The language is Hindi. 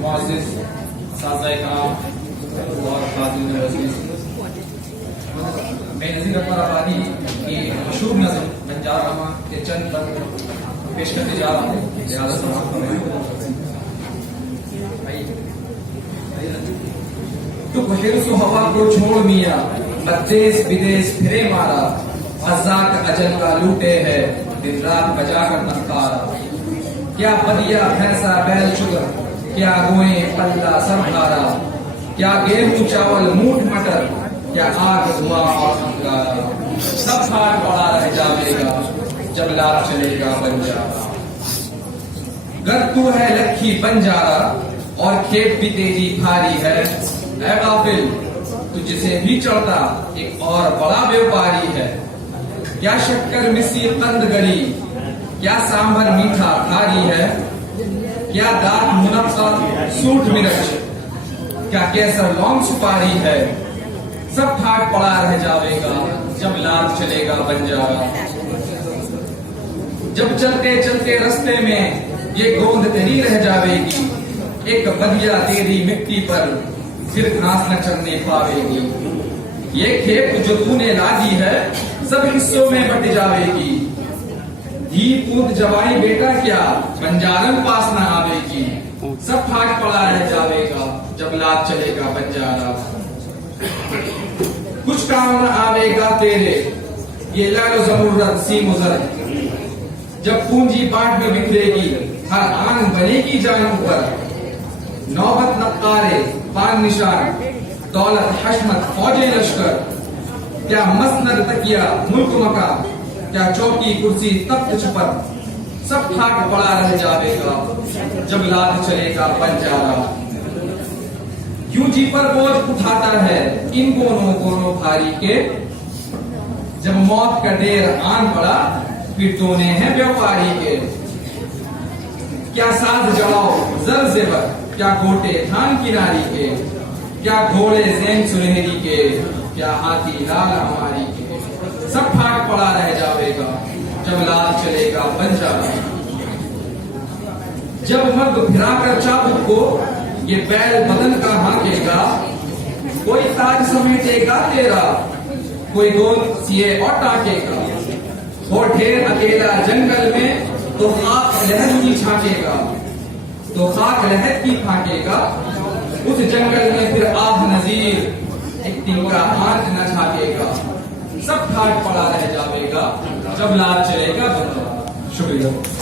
मुअज़्ज़िज़ साज़ाए कराम और क़ादिर वज़ीर, मैं नज़ीर अकबर आबादी की मशहूर नज़म बंजारा के चंद पर पेश करने जा रहा हूँ। लिहाजा समाप्त तो हिर्स हवा को छोड़ मिया, देश विदेश फिरे मारा, अज़ाक अजल का लूटे है दिन रात बजा कर नखारा। क्या बदिया भैंसा बैल शुगर, क्या गोए पल्ला सरकारा, क्या गेहूं चावल मूठ मटर, क्या आग धुआं और अंगारा। सब हाथ पड़ा रह जाएगा जब लाभ चलेगा बंजारा। घर तू है लखी बंजारा और खेत भी तेरी भारी है, ऐ गाफिल तुझसे भी चढ़ता एक और बड़ा व्यापारी है। क्या शक्कर मिसी कंद गली, क्या सांभर मीठा खारी है, क्या दांत मुनक्का सूट मिर्च, क्या केसर लौंग सुपारी है। सब ठाट पड़ा रह जाएगा जब लाभ चलेगा बंजारा। जब चलते चलते रास्ते में ये गोंद तेरी रह जाएगी, एक बदिया तेरी मिट्टी पर फिर घास न चढ़ने पावेगी। ये खेप जो तूने लादी है सब हिस्सों में बट जावेगी। घी पूत जवाई बेटा क्या बंजारन पास न आवेगी। सब ठाट पड़ा रह जावेगा जब लाभ चलेगा बंजारा। कुछ काम न आवेगा तेरे ये लालो जमुर्रत सी मुजर, जब पूंजी बाट में बिखरेगी हर आंग बनेगी जान ऊपर। नौबत नक्कारे पान निशान दौलत हशमत फौजे लश्कर, क्या मसनद तकिया मुल्क मका, क्या चौकी कुर्सी तख्त छपर। सब ठाट पड़ा रह जाएगा जब लाभ चलेगा बंजारा। यूं जी पर बोझ उठाता है इन कोनों भारी के, जब मौत का ढेर आन पड़ा फिर दोने हैं व्यापारी के। क्या साज जड़ाओ जर जेवर, क्या गोटे थान किनारी के, क्या घोड़े जैन सुनहरी के, क्या हाथी लाल हमारी के। सब ठाट पड़ा रह जाएगा जब लाभ चलेगा बंजारा। जब मर्द फिरा कर चाबुक को ये बैल बदन का हाकेगा, कोई ताज समेटेगा तेरा कोई गोद सिए और टाकेगा। वो ढेर अकेला जंगल में तो खाक लहर की छाकेगा, तो खाक लहर की फाकेगा। उस जंगल में फिर आह नजीर एक तिनका आंख न झाकेगा। सब ठाट पड़ा रह जाएगा जब लाभ चलेगा बंजारा। शुक्रिया।